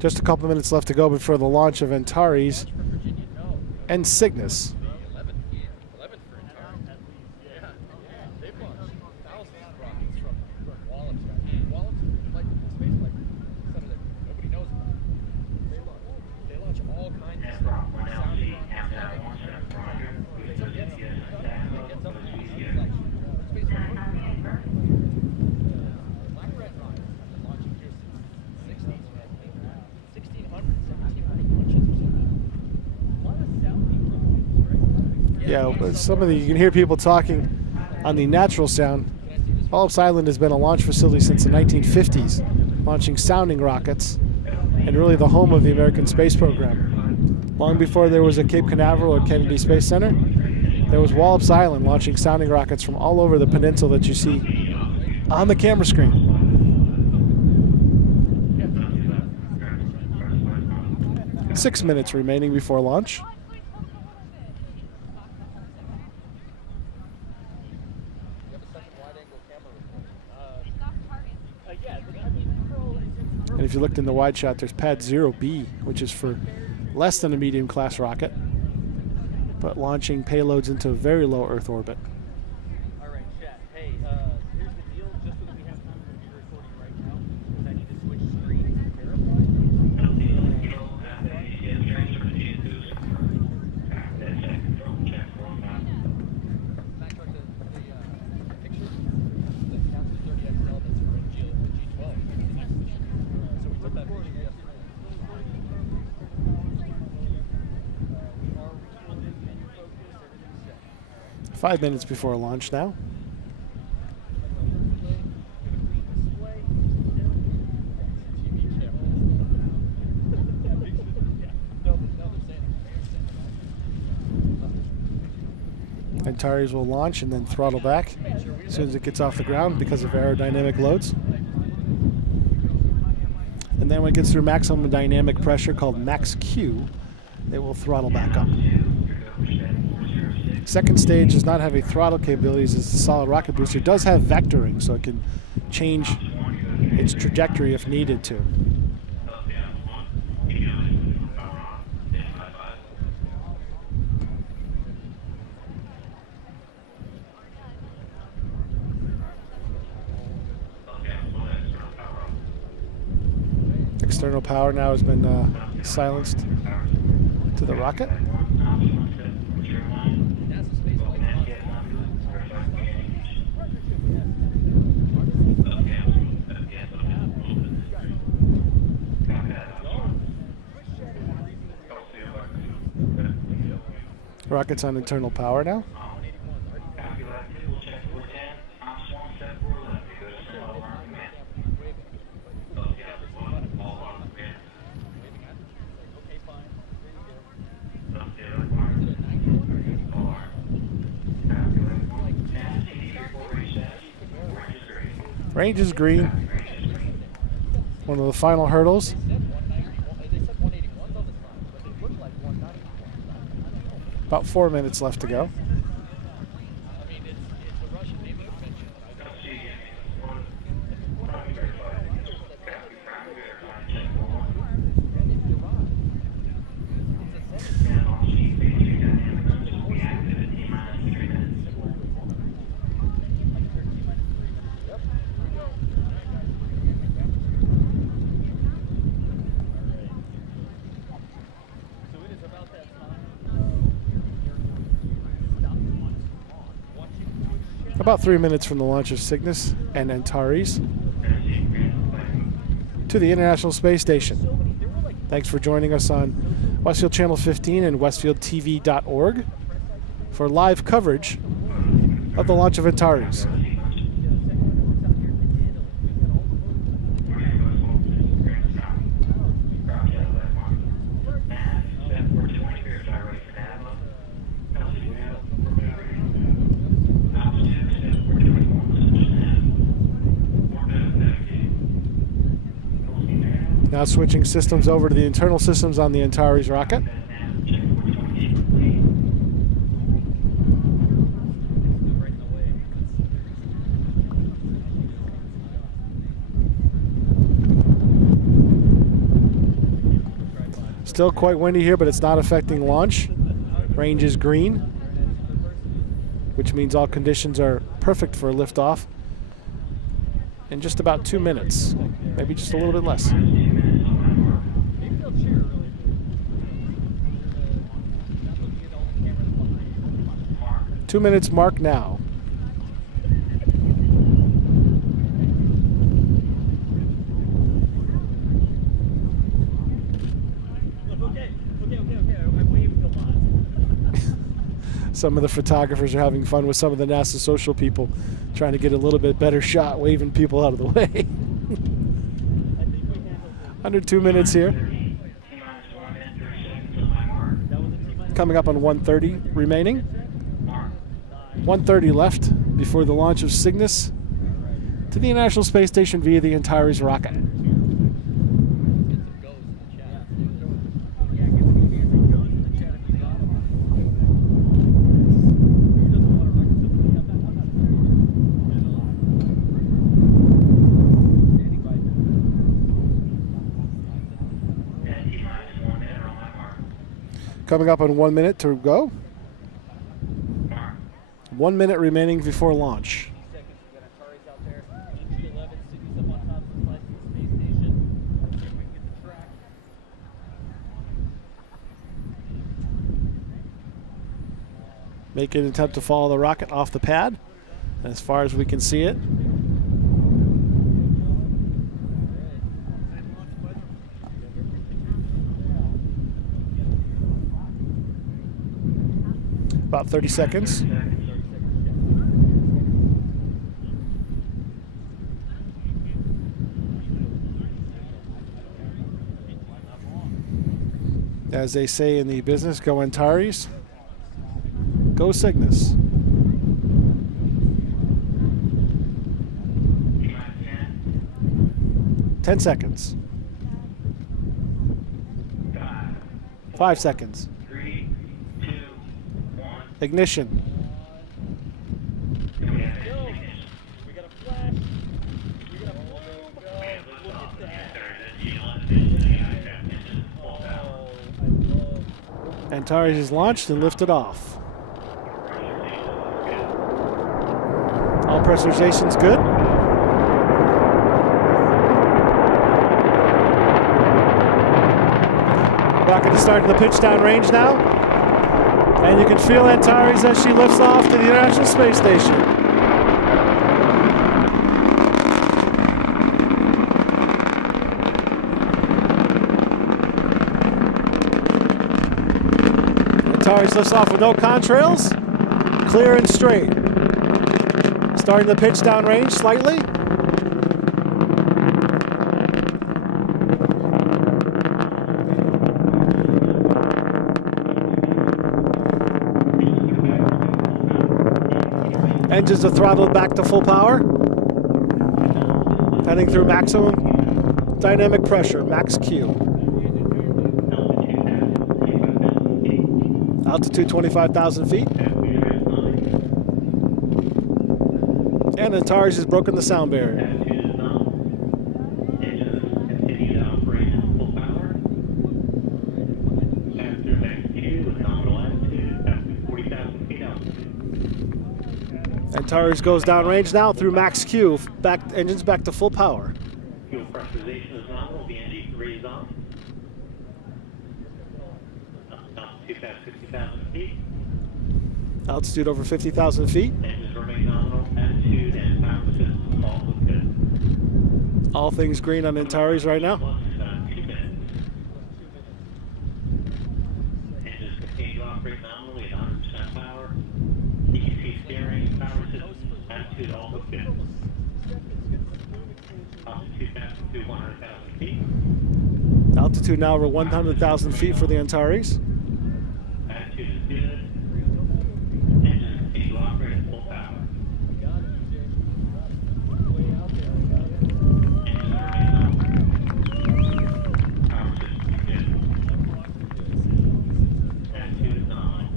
Just a couple minutes left to go before the launch of Antares and Cygnus. Yeah, but some of the, you can hear people talking on the natural sound. Wallops Island has been a launch facility since the 1950s, launching sounding rockets, and really the home of the American space program. Long before there was a Cape Canaveral or Kennedy Space Center, there was Wallops Island launching sounding rockets from all over the peninsula that you see on the camera screen. Six minutes remaining before launch. And if you looked in the wide shot, there's pad 0B, which is for less than a medium class rocket, but launching payloads into very low Earth orbit. All right, chat. Hey, here's the deal. Just so that we have time for the recording right now, because I need to switch screens to verify. Five minutes before launch now. Antares will launch and then throttle back as soon as it gets off the ground because of aerodynamic loads. And then when it gets through maximum dynamic pressure called max Q, it will throttle back up. Second stage does not have a throttle capabilities as the solid rocket booster. It does have vectoring, so it can change its trajectory if needed to. External power now has been silenced to the rocket. Rocket's on internal power now. Range is green. One of the final hurdles. About 4 minutes left to go. About 3 minutes from the launch of Cygnus and Antares to the International Space Station. Thanks for joining us on Westfield Channel 15 and westfieldtv.org for live coverage of the launch of Antares. Now switching systems over to the internal systems on the Antares rocket. Still quite windy here, but it's not affecting launch. Range is green, which means all conditions are perfect for liftoff in just about 2 minutes, maybe just a little bit less. 2 minutes mark now. Some of the photographers are having fun with some of the NASA social people, trying to get a little bit better shot, waving people out of the way. Under 2 minutes here. Coming up on 1:30 remaining. 1:30 left before the launch of Cygnus to the International Space Station via the Antares rocket. Coming up on 1 minute to go. 1 minute remaining before launch. Make an attempt to follow the rocket off the pad as far as we can see it. About 30 seconds. As they say in the business, go Antares, go Cygnus. Ten seconds. 5 seconds. Ignition. Antares is launched and lifted off. All pressurization's good. Rocket is starting the pitch down range now. And you can feel Antares as she lifts off to the International Space Station. Antares lifts off with no contrails, clear and straight. Starting the pitch down range slightly. Engines are throttled back to full power. Heading through maximum dynamic pressure, max Q. Altitude 25,000 feet. And Antares has broken the sound barrier. Antares goes downrange now through max Q. Engines back to full power. Fuel pressurization is nominal. The NG raised off. Altitude past 60,000 feet. Altitude over 50,000 feet. Engines remain nominal. Attitude and power systems all look good. All things green on Antares right now. 2 minutes. Engines continue to operate nominally at 100% power. EC steering, power systems, attitude all look good. Altitude past 100,000 feet. Altitude now over 100,000 feet for the Antares. Attitude is good. Engines continue to operate at full power. Engines remain nominal. Power systems are good. Attitude is nominal.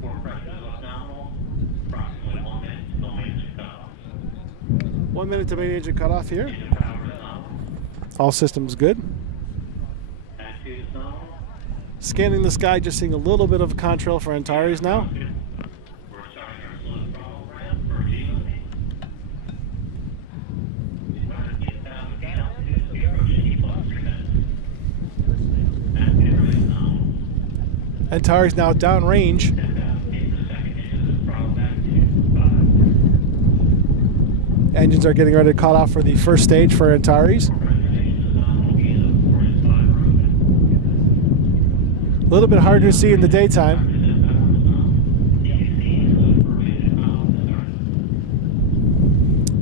Core pressure is nominal. Approximately 1 minute to no major cutoff. 1 minute to main engine cutoff here. Engine power is nominal. All systems good. Attitude is nominal. Scanning the sky, just seeing a little bit of contrail for Antares now. We're starting our slow throttle ramp for GOC. Get down to the altitude as we approach T+3. Attitude is nominal. Antares now downrange. 10,000 feet per second into the throttle back to 5. Engines are getting ready to cut off for the first stage for Antares. Presentation is nominal. Visa 4 is 5 are open. A little bit harder to see in the daytime.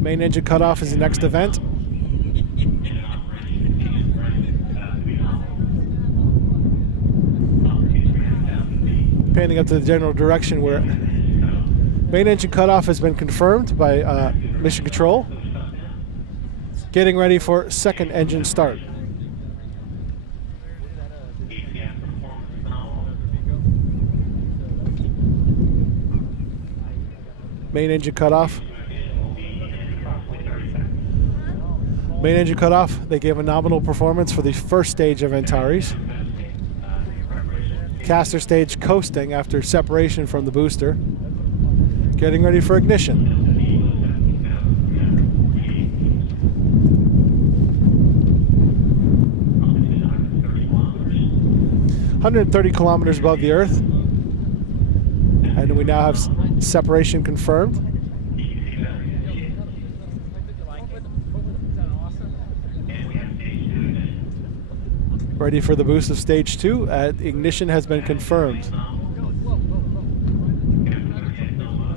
Main engine cutoff is the next event. Panning up to the general direction where main engine cutoff has been confirmed by Mission Control. Getting ready for second engine start. Main engine cutoff. Main engine cutoff. They gave a nominal performance for the first stage of Antares. Caster stage coasting after separation from the booster. Getting ready for ignition. 130 kilometers above the Earth. And we now have separation confirmed. Ready for the boost of stage 2. Ignition has been confirmed.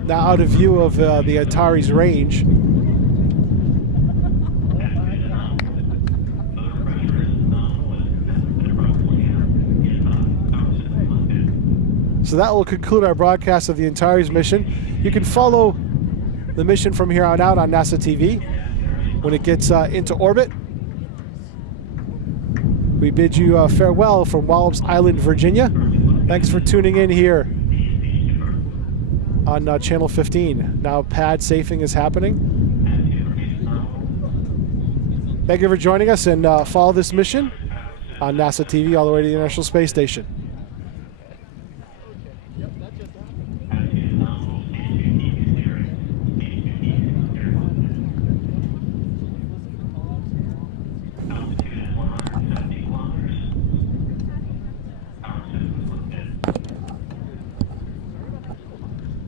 Now out of view of the Antares range. So that will conclude our broadcast of the Antares mission. You can follow the mission from here on out on NASA TV when it gets into orbit. We bid you farewell from Wallops Island, Virginia. Thanks for tuning in here on Channel 15. Now pad safing is happening. Thank you for joining us, and follow this mission on NASA TV all the way to the International Space Station.